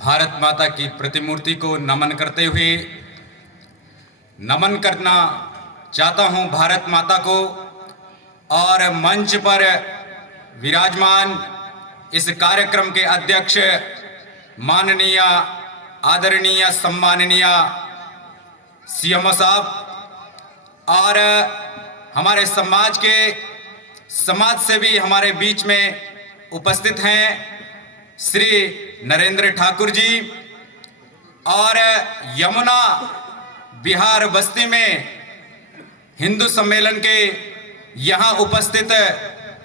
भारत माता की प्रतिमूर्ति को नमन करते हुए नमन करना चाहता हूं भारत माता को। और मंच पर विराजमान इस कार्यक्रम के अध्यक्ष माननीय आदरणीय सम्माननीय सीएमओ साहब और हमारे समाज से भी हमारे बीच में उपस्थित हैं श्री नरेंद्र ठाकुर जी और यमुना बिहार बस्ती में हिंदू सम्मेलन के यहाँ उपस्थित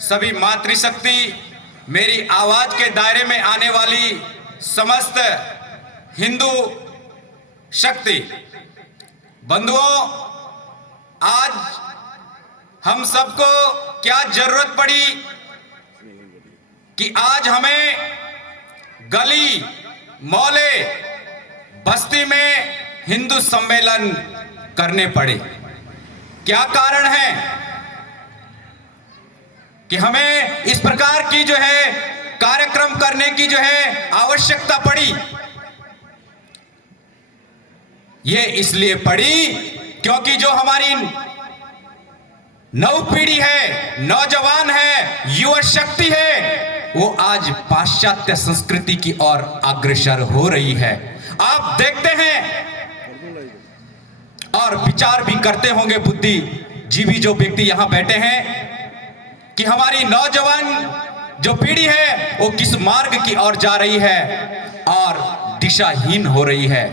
सभी मातृशक्ति, मेरी आवाज के दायरे में आने वाली समस्त हिंदू शक्ति बंधुओं, आज हम सबको क्या जरूरत पड़ी कि आज हमें गली मोहल्ले बस्ती में हिंदू सम्मेलन करने पड़े। क्या कारण है कि हमें इस प्रकार की कार्यक्रम करने की आवश्यकता पड़ी? ये इसलिए पड़ी क्योंकि जो हमारी नव पीढ़ी है, नौजवान है, युवा शक्ति है, वो आज पाश्चात्य संस्कृति की ओर अग्रसर हो रही है। आप देखते हैं और विचार भी करते होंगे बुद्धिजीवी जो व्यक्ति यहां बैठे हैं कि हमारी नौजवान जो पीढ़ी है वो किस मार्ग की ओर जा रही है और दिशाहीन हो रही है।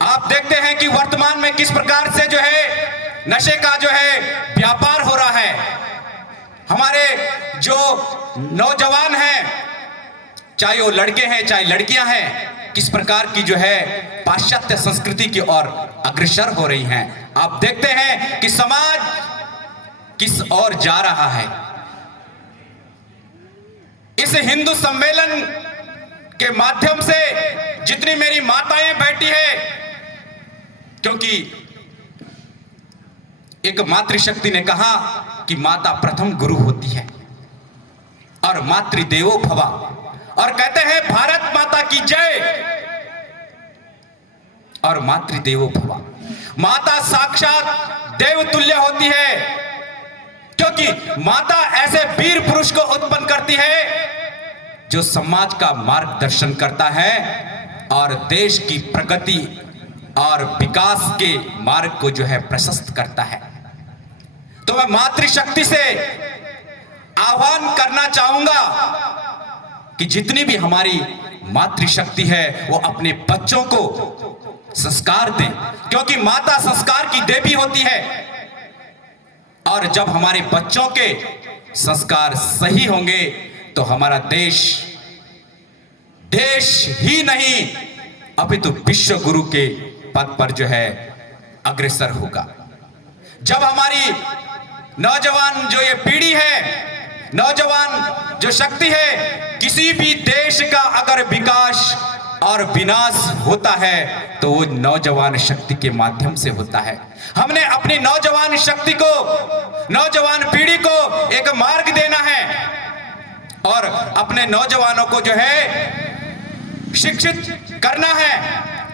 आप देखते हैं कि वर्तमान में किस प्रकार से नशे का व्यापार हो रहा है। हमारे जो नौजवान हैं, चाहे वो लड़के हैं चाहे लड़कियां हैं, किस प्रकार की पाश्चात्य संस्कृति की ओर अग्रसर हो रही हैं। आप देखते हैं कि समाज किस ओर जा रहा है। इस हिंदू सम्मेलन के माध्यम से जितनी मेरी माताएं बैठी है, क्योंकि एक मातृशक्ति ने कहा कि माता प्रथम गुरु होती है और मातृदेवो भवा, और कहते हैं भारत माता की जय और मातृदेवो भवा। माता साक्षात देवतुल्य होती है, क्योंकि माता ऐसे वीर पुरुष को उत्पन्न करती है जो समाज का मार्गदर्शन करता है और देश की प्रगति और विकास के मार्ग को प्रशस्त करता है। तो मैं मातृशक्ति से आह्वान करना चाहूंगा कि जितनी भी हमारी मातृशक्ति है वो अपने बच्चों को संस्कार दें, क्योंकि माता संस्कार की देवी होती है। और जब हमारे बच्चों के संस्कार सही होंगे तो हमारा देश ही नहीं अपितु विश्व गुरु के पद पर अग्रसर होगा। जब हमारी नौजवान जो ये पीढ़ी है, नौजवान जो शक्ति है, किसी भी देश का अगर विकास और विनाश होता है तो वो नौजवान शक्ति के माध्यम से होता है। हमने अपनी नौजवान शक्ति को, नौजवान पीढ़ी को एक मार्ग देना है और अपने नौजवानों को शिक्षित करना है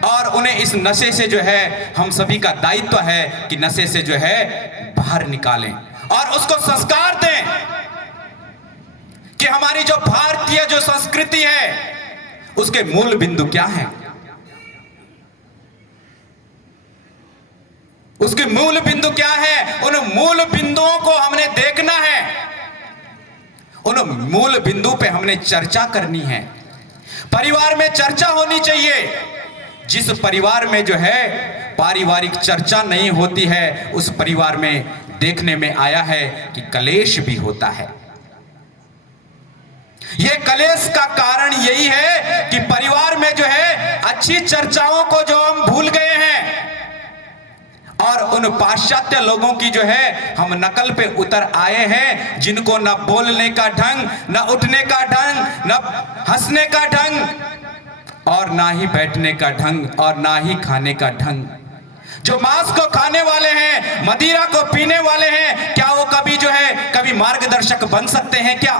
और उन्हें इस नशे से हम सभी का दायित्व है कि नशे से बाहर निकालें और उसको संस्कार दें कि हमारी जो भारतीय जो संस्कृति है उसके मूल बिंदु क्या है। उसके मूल बिंदु क्या है, उन मूल बिंदुओं को हमने देखना है, उन मूल बिंदु पे हमने चर्चा करनी है। परिवार में चर्चा होनी चाहिए। जिस परिवार में पारिवारिक चर्चा नहीं होती है, उस परिवार में देखने में आया है कि कलेश भी होता है। यह कलेश का कारण यही है कि परिवार में अच्छी चर्चाओं को जो हम भूल गए हैं और उन पाश्चात्य लोगों की हम नकल पे उतर आए हैं, जिनको न बोलने का ढंग, न उठने का ढंग, न हंसने का ढंग और ना ही बैठने का ढंग और ना ही खाने का ढंग। जो मांस को खाने वाले हैं, मदिरा को पीने वाले हैं, क्या वो कभी कभी मार्गदर्शक बन सकते हैं क्या?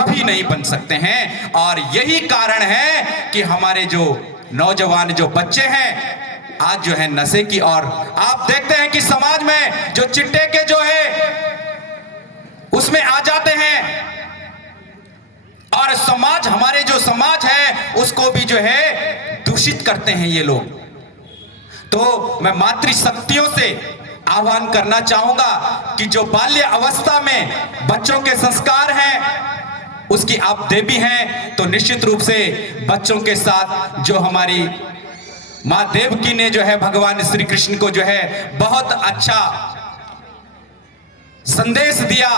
कभी नहीं बन सकते हैं। और यही कारण है कि हमारे जो नौजवान जो बच्चे हैं आज जो है नशे की और आप देखते हैं कि समाज में जो चिट्टे के जो है उसमें आ जाते हैं और समाज हमारे जो समाज है उसको भी जो है दूषित करते हैं ये लोग। तो मैं मातृशक्तियों से आह्वान करना चाहूंगा कि जो बाल्य अवस्था में बच्चों के संस्कार हैं उसकी आप देवी हैं, तो निश्चित रूप से बच्चों के साथ जो हमारी मां देवकी ने जो है भगवान श्री कृष्ण को जो है बहुत अच्छा संदेश दिया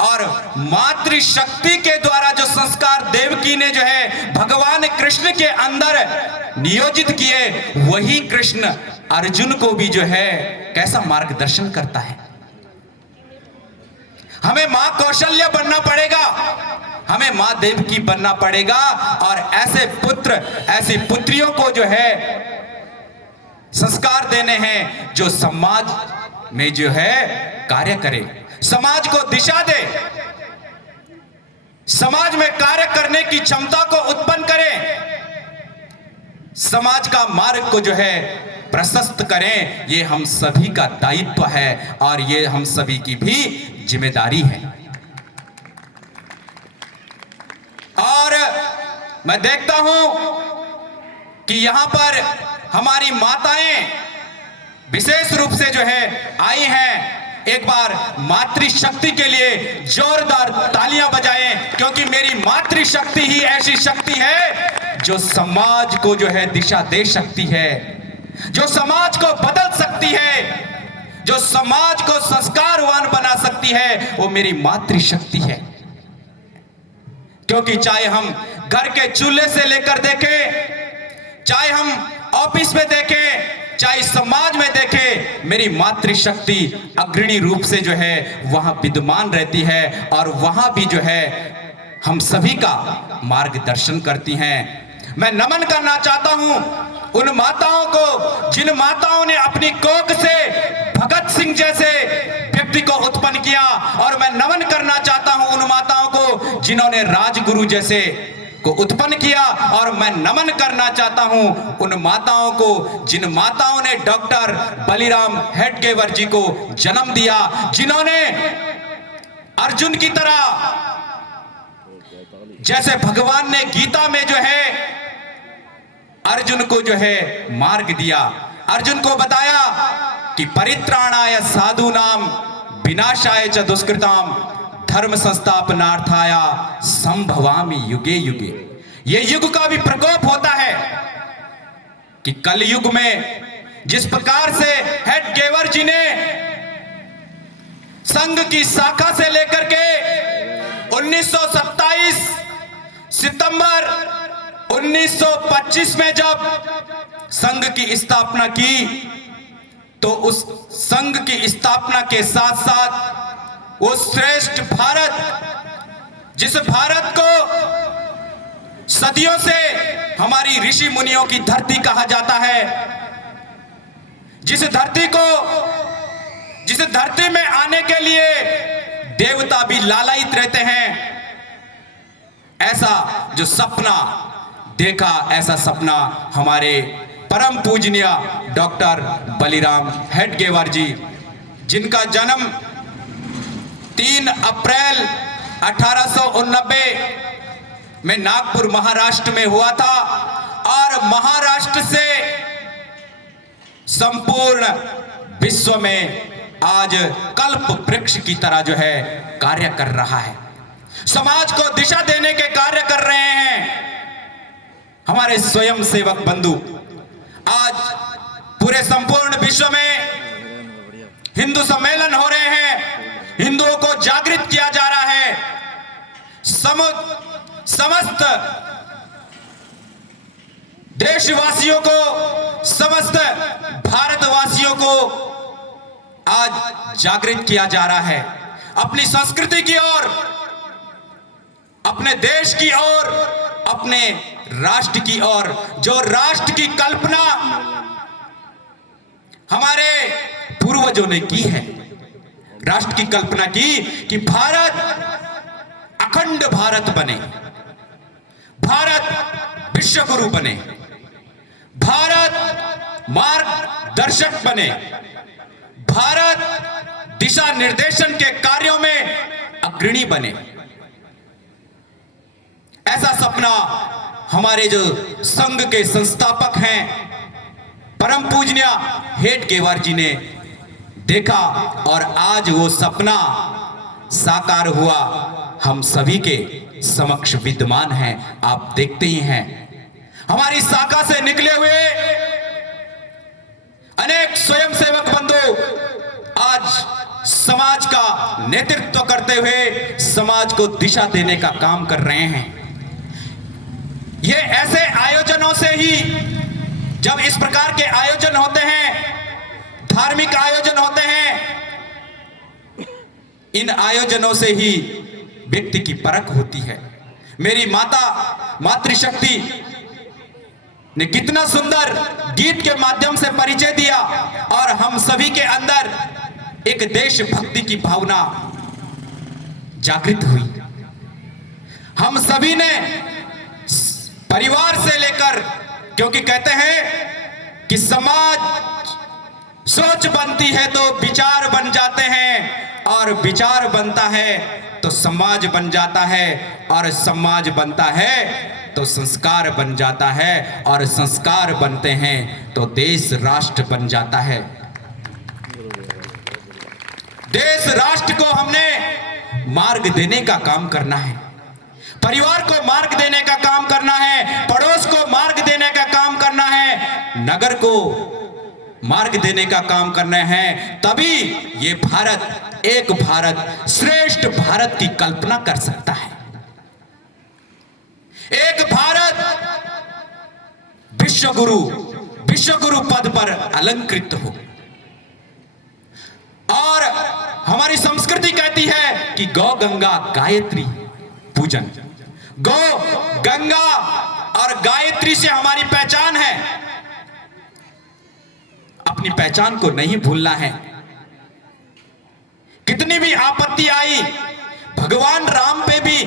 और मातृशक्ति के द्वारा जो संस्कार देवकी ने जो है भगवान कृष्ण के अंदर नियोजित किए, वही कृष्ण अर्जुन को भी जो है कैसा मार्गदर्शन करता है। हमें मां कौशल्या बनना पड़ेगा, हमें मां देवकी बनना पड़ेगा और ऐसे पुत्र ऐसी पुत्रियों को जो है संस्कार देने हैं जो समाज में जो है कार्य करे, समाज को दिशा दे, समाज में कार्य करने की क्षमता को उत्पन्न करे, समाज का मार्ग को जो है प्रशस्त करें। ये हम सभी का दायित्व है और ये हम सभी की भी जिम्मेदारी है। और मैं देखता हूं कि यहां पर हमारी माताएं विशेष रूप से जो है आई हैं। एक बार मातृशक्ति के लिए जोरदार तालियां बजाएं, क्योंकि मेरी मातृशक्ति ही ऐसी शक्ति है जो समाज को जो है दिशा दे सकती है, जो समाज को बदल सकती है, जो समाज को संस्कारवान बना सकती है, वो मेरी मातृशक्ति है। क्योंकि चाहे हम घर के चूल्हे से लेकर देखें, चाहे हम ऑफिस में देखें, चाहे समाज में देखें, मेरी मातृशक्ति अग्रणी रूप से जो है वहां विद्यमान रहती है और वहां भी जो है हम सभी का मार्गदर्शन करती हैं। मैं नमन करना चाहता हूं उन माताओं को जिन माताओं ने अपनी कोख से भगत सिंह जैसे व्यक्ति को उत्पन्न किया, और मैं नमन करना चाहता हूं उन माताओं को जिन्होंने राजगुरु जैसे को उत्पन्न किया, और मैं नमन करना चाहता हूं उन माताओं को जिन माताओं ने डॉक्टर बलिराम हेडगेवर जी को जन्म दिया, जिन्होंने अर्जुन की तरह जैसे भगवान ने गीता में जो है अर्जुन को जो है मार्ग दिया, अर्जुन को बताया कि परित्राणाय साधूनाम विनाशाय च दुष्कृताम धर्म संस्थापनार्थाय संभवामि युगे युगे। ये युग का भी प्रकोप होता है कि कल युग में जिस प्रकार से हेडगेवर जी ने संघ की शाखा से लेकर के 1927 सितंबर 1925 में जब संघ की स्थापना की, तो उस संघ की स्थापना के साथ साथ वो श्रेष्ठ भारत, जिस भारत को सदियों से हमारी ऋषि मुनियों की धरती कहा जाता है, जिस धरती में आने के लिए देवता भी लालायित रहते हैं, ऐसा जो सपना देखा, ऐसा सपना हमारे परम पूजनीय डॉक्टर बलिराम हेडगेवर जी, जिनका जन्म 3 अप्रैल 1889 में नागपुर महाराष्ट्र में हुआ था, और महाराष्ट्र से संपूर्ण विश्व में आज कल्प वृक्ष की तरह जो है कार्य कर रहा है, समाज को दिशा देने के कार्य कर रहे हैं। हमारे स्वयं सेवक बंधु आज पूरे संपूर्ण विश्व में हिंदू सम्मेलन हो रहे हैं, हिंदुओं को जागृत किया जा रहा है, समस्त देशवासियों को, समस्त भारतवासियों को आज जागृत किया जा रहा है अपनी संस्कृति की ओर, अपने देश की ओर, अपने राष्ट्र की ओर। जो राष्ट्र की कल्पना हमारे पूर्वजों ने की है, राष्ट्र की कल्पना की कि भारत अखंड अखंड भारत बने, भारत विश्व गुरु बने, भारत मार्गदर्शक बने, भारत दिशा निर्देशन के कार्यों में अग्रणी बने। ऐसा सपना हमारे जो संघ के संस्थापक हैं परम पूजनीय हेडगेवार जी ने देखा और आज वो सपना साकार हुआ, हम सभी के समक्ष विद्यमान है। आप देखते ही हैं हमारी शाखा से निकले हुए अनेक स्वयंसेवक बंधु आज समाज का नेतृत्व करते हुए समाज को दिशा देने का काम कर रहे हैं। ये ऐसे आयोजनों से ही, जब इस प्रकार के आयोजन होते हैं, धार्मिक आयोजन होते हैं, इन आयोजनों से ही व्यक्ति की परख होती है। मेरी माता मातृशक्ति ने कितना सुंदर गीत के माध्यम से परिचय दिया और हम सभी के अंदर एक देशभक्ति की भावना जागृत हुई। हम सभी ने परिवार से लेकर, क्योंकि कहते हैं कि समाज सोच बनती है तो विचार बन जाते हैं और विचार बनता है तो समाज बन जाता है और समाज बनता है तो संस्कार बन जाता है और संस्कार बनते हैं तो देश राष्ट्र बन जाता है। देश राष्ट्र को हमने मार्ग देने का काम करना है, परिवार को मार्ग देने का काम करना है, पड़ोस को मार्ग देने का काम करना है, नगर को मार्ग देने का काम करना है। तभी ये भारत एक भारत श्रेष्ठ भारत की कल्पना कर सकता है। एक भारत विश्व गुरु पद पर अलंकृत हो। और हमारी संस्कृति कहती है कि गौ गंगा गायत्री पूजन, गौ गंगा और गायत्री से हमारी पहचान है। अपनी पहचान को नहीं भूलना है। कितनी भी आपत्ति आई, भगवान राम पे भी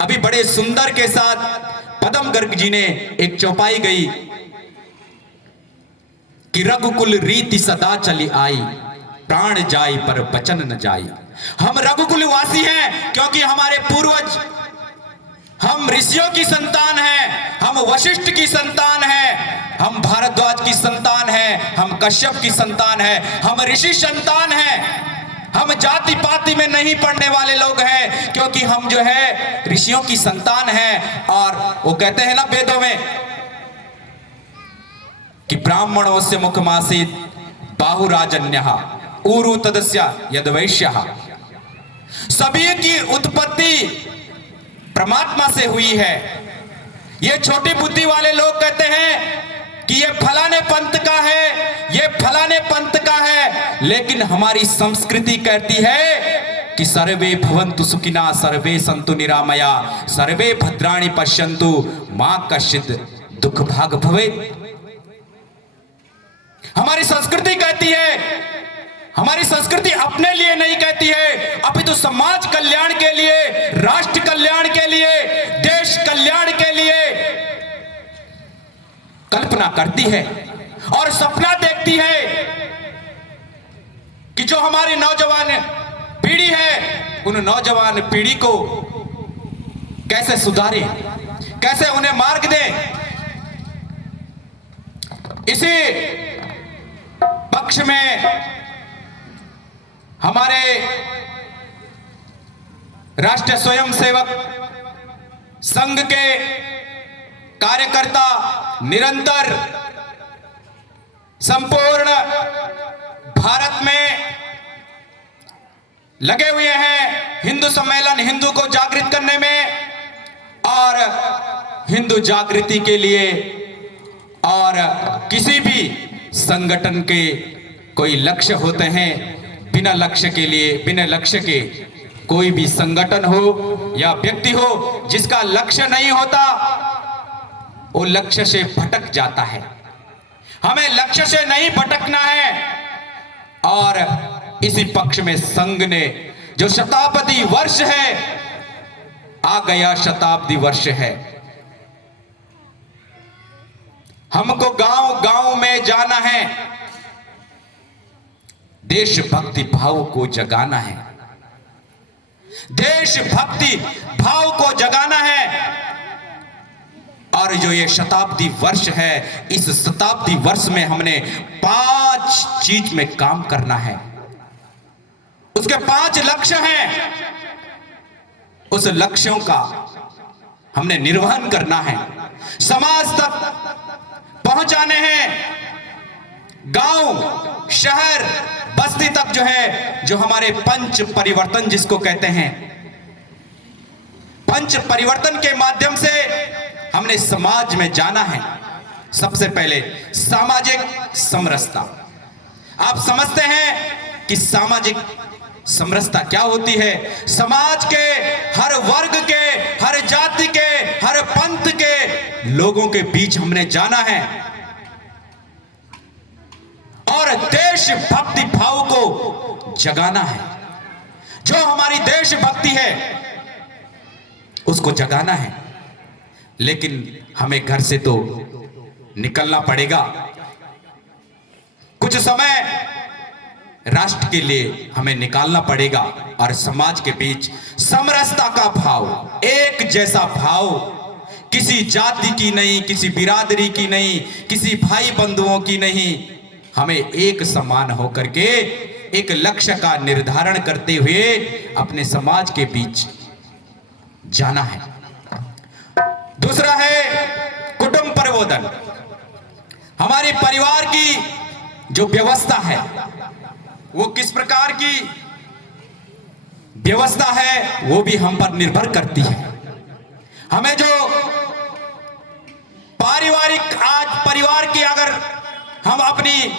अभी बड़े सुंदर के साथ पदम गर्ग जी ने एक चौपाई गई कि रघुकुल रीति सदा चली आई, प्राण जाई पर वचन न जाई। हम रघुकुल वासी हैं क्योंकि हमारे पूर्वज, हम ऋषियों की संतान हैं, हम वशिष्ठ की संतान हैं, हम भारद्वाज की संतान हैं, हम कश्यप की संतान हैं, हम ऋषि संतान हैं। हम जाति पाति में नहीं पढ़ने वाले लोग हैं क्योंकि हम जो है ऋषियों की संतान हैं। और वो कहते हैं ना वेदों में कि ब्राह्मणों से मुखमासीत बाहुराजन्यः ऊरु तदस्य यद्वैश्यः। सभी की उत्पत्ति परमात्मा से हुई है। ये छोटी बुद्धि वाले लोग कहते हैं कि ये फलाने पंथ का है, ये फलाने पंथ का है, लेकिन हमारी संस्कृति कहती है कि सर्वे भवन्तु सुखिना सर्वे सन्तु निरामया सर्वे भद्राणि पश्यन्तु मां कश्चित् दुख भाग भवेत्। हमारी संस्कृति कहती है, हमारी संस्कृति अपने लिए नहीं कहती है, अपितु समाज कल्याण के लिए, राष्ट्र कल्याण के लिए, देश कल्याण के लिए कल्पना करती है और सपना देखती है कि जो हमारी नौजवान पीढ़ी है, उन नौजवान पीढ़ी को कैसे सुधारे, कैसे उन्हें मार्ग दें। इसी पक्ष में हमारे राष्ट्रीय स्वयंसेवक संघ के कार्यकर्ता निरंतर संपूर्ण भारत में लगे हुए हैं हिंदू सम्मेलन, हिंदू को जागृत करने में और हिंदू जागृति के लिए। और किसी भी संगठन के कोई लक्ष्य होते हैं, बिना लक्ष्य के लिए, बिना लक्ष्य के कोई भी संगठन हो या व्यक्ति हो जिसका लक्ष्य नहीं होता, वो लक्ष्य से भटक जाता है। हमें लक्ष्य से नहीं भटकना है। और इसी पक्ष में संघ ने जो शताब्दी वर्ष है आ गया शताब्दी वर्ष है, हमको गांव गांव में जाना है, देशभक्ति भाव को जगाना है, देशभक्ति भाव को जगाना है। और जो ये शताब्दी वर्ष है, इस शताब्दी वर्ष में हमने 5 चीज में काम करना है। उसके 5 लक्ष्य हैं, उस लक्ष्यों का हमने निर्वहन करना है, समाज तक पहुंचाने हैं, गांव शहर बस्ती तक जो है, जो हमारे पंच परिवर्तन जिसको कहते हैं, पंच परिवर्तन के माध्यम से हमने समाज में जाना है। सबसे पहले सामाजिक समरसता। आप समझते हैं कि सामाजिक समरसता क्या होती है? समाज के हर वर्ग के, हर जाति के, हर पंथ के लोगों के बीच हमने जाना है और देशभक्ति भाव को जगाना है। जो हमारी देशभक्ति है उसको जगाना है, लेकिन हमें घर से तो निकलना पड़ेगा। कुछ समय राष्ट्र के लिए हमें निकालना पड़ेगा और समाज के बीच समरसता का भाव, एक जैसा भाव, किसी जाति की नहीं, किसी बिरादरी की नहीं, किसी भाई बंधुओं की नहीं, हमें एक समान होकर के एक लक्ष्य का निर्धारण करते हुए अपने समाज के बीच जाना है। दूसरा है कुटुंब प्रबोधन। हमारी परिवार की जो व्यवस्था है वो किस प्रकार की व्यवस्था है वो भी हम पर निर्भर करती है। हमें जो पारिवारिक, आज परिवार की अगर हम अपनी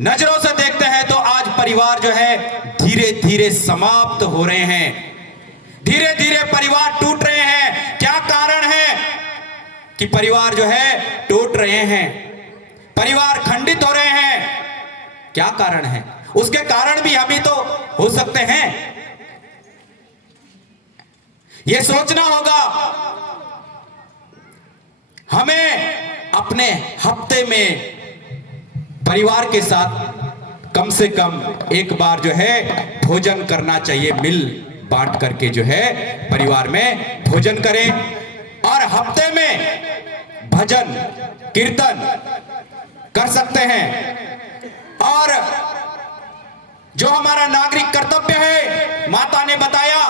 नजरों से देखते हैं तो आज परिवार जो है धीरे धीरे समाप्त हो रहे हैं, धीरे धीरे परिवार टूट रहे हैं। क्या कारण है कि परिवार जो है टूट रहे हैं, परिवार खंडित हो रहे हैं? क्या कारण है? उसके कारण भी हम ही तो हो सकते हैं। यह सोचना होगा, हमें अपने हफ्ते में परिवार के साथ कम से कम एक बार जो है भोजन करना चाहिए। मिल बांट करके जो है परिवार में भोजन करें और हफ्ते में भजन कीर्तन कर सकते हैं। और जो हमारा नागरिक कर्तव्य है, माता ने बताया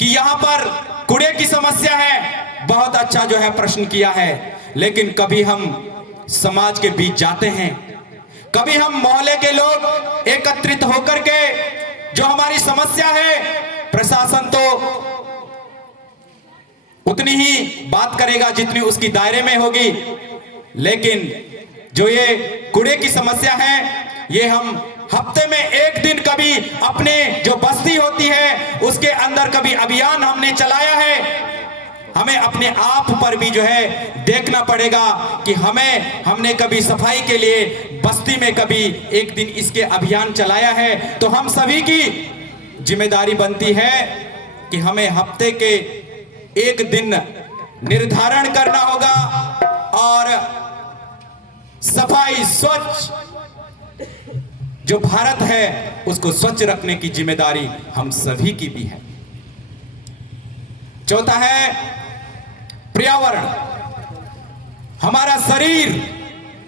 कि यहां पर कूड़े की समस्या है, बहुत अच्छा जो है प्रश्न किया है। लेकिन कभी हम समाज के बीच जाते हैं, कभी हम मोहल्ले के लोग एकत्रित होकर के जो हमारी समस्या है, प्रशासन तो उतनी ही बात करेगा जितनी उसकी दायरे में होगी, लेकिन जो ये कूड़े की समस्या है ये हम हफ्ते में एक दिन कभी अपने जो बस्ती होती है उसके अंदर कभी अभियान हमने चलाया है। हमें अपने आप पर भी जो है देखना पड़ेगा कि हमने कभी सफाई के लिए बस्ती में कभी एक दिन इसके अभियान चलाया है। तो हम सभी की जिम्मेदारी बनती है कि हमें हफ्ते के एक दिन निर्धारण करना होगा और सफाई, स्वच्छ जो भारत है उसको स्वच्छ रखने की जिम्मेदारी हम सभी की भी है। चौथा है पर्यावरण। हमारा शरीर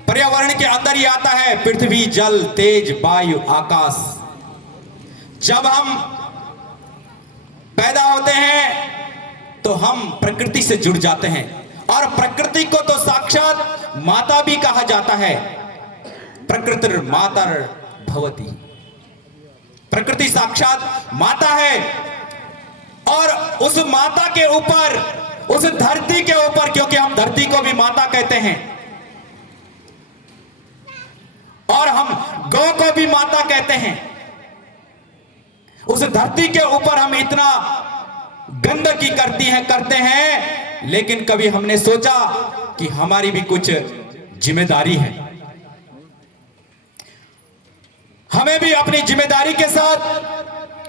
पर्यावरण के अंदर ही आता है। पृथ्वी, जल, तेज, वायु, आकाश। जब हम पैदा होते हैं तो हम प्रकृति से जुड़ जाते हैं और प्रकृति को तो साक्षात माता भी कहा जाता है। प्रकृतिर मातर भवती, प्रकृति साक्षात माता है। और उस माता के ऊपर, उस धरती के ऊपर, क्योंकि हम धरती को भी माता कहते हैं और हम गौ को भी माता कहते हैं, उस धरती के ऊपर हम इतना गंदगी करते हैं, लेकिन कभी हमने सोचा कि हमारी भी कुछ जिम्मेदारी है। हमें भी अपनी जिम्मेदारी के साथ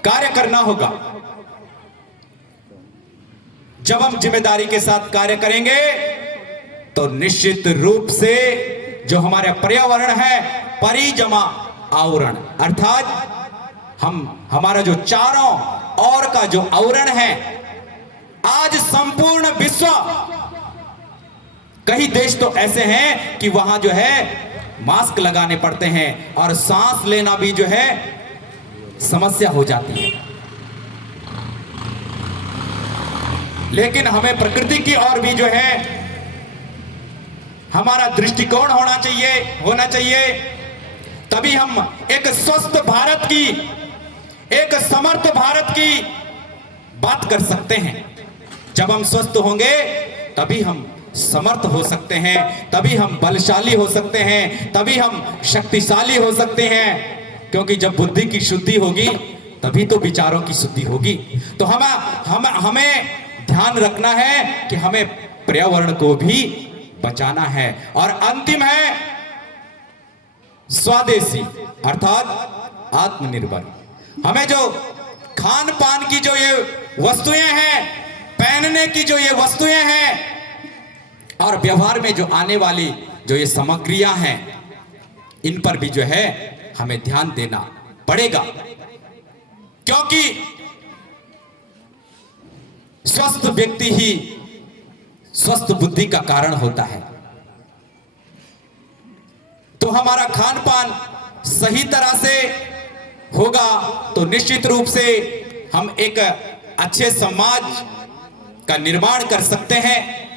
कार्य करना होगा। जब हम जिम्मेदारी के साथ कार्य करेंगे तो निश्चित रूप से जो हमारे पर्यावरण है, परिजमा आवरण, अर्थात हमारा जो चारों ओर का जो आवरण है, आज संपूर्ण विश्व, कई देश तो ऐसे हैं कि वहां जो है मास्क लगाने पड़ते हैं और सांस लेना भी जो है समस्या हो जाती है। लेकिन हमें प्रकृति की ओर भी जो है हमारा दृष्टिकोण होना चाहिए, तभी हम एक स्वस्थ भारत की, एक समर्थ भारत की बात कर सकते हैं। जब हम स्वस्थ होंगे तभी हम समर्थ हो सकते हैं, तभी हम बलशाली हो सकते हैं, तभी हम शक्तिशाली हो सकते हैं, क्योंकि जब बुद्धि की शुद्धि होगी तभी तो विचारों की शुद्धि होगी। तो हमें ध्यान रखना है कि हमें पर्यावरण को भी बचाना है। और अंतिम है स्वदेशी, अर्थात आत्मनिर्भर। हमें जो खान पान की जो ये वस्तुएं हैं, पहनने की जो ये वस्तुएं हैं और व्यवहार में जो आने वाली जो ये सामग्रियां हैं, इन पर भी जो है हमें ध्यान देना पड़ेगा, क्योंकि स्वस्थ व्यक्ति ही स्वस्थ बुद्धि का कारण होता है। तो हमारा खान पान सही तरह से होगा तो निश्चित रूप से हम एक अच्छे समाज का निर्माण कर सकते हैं।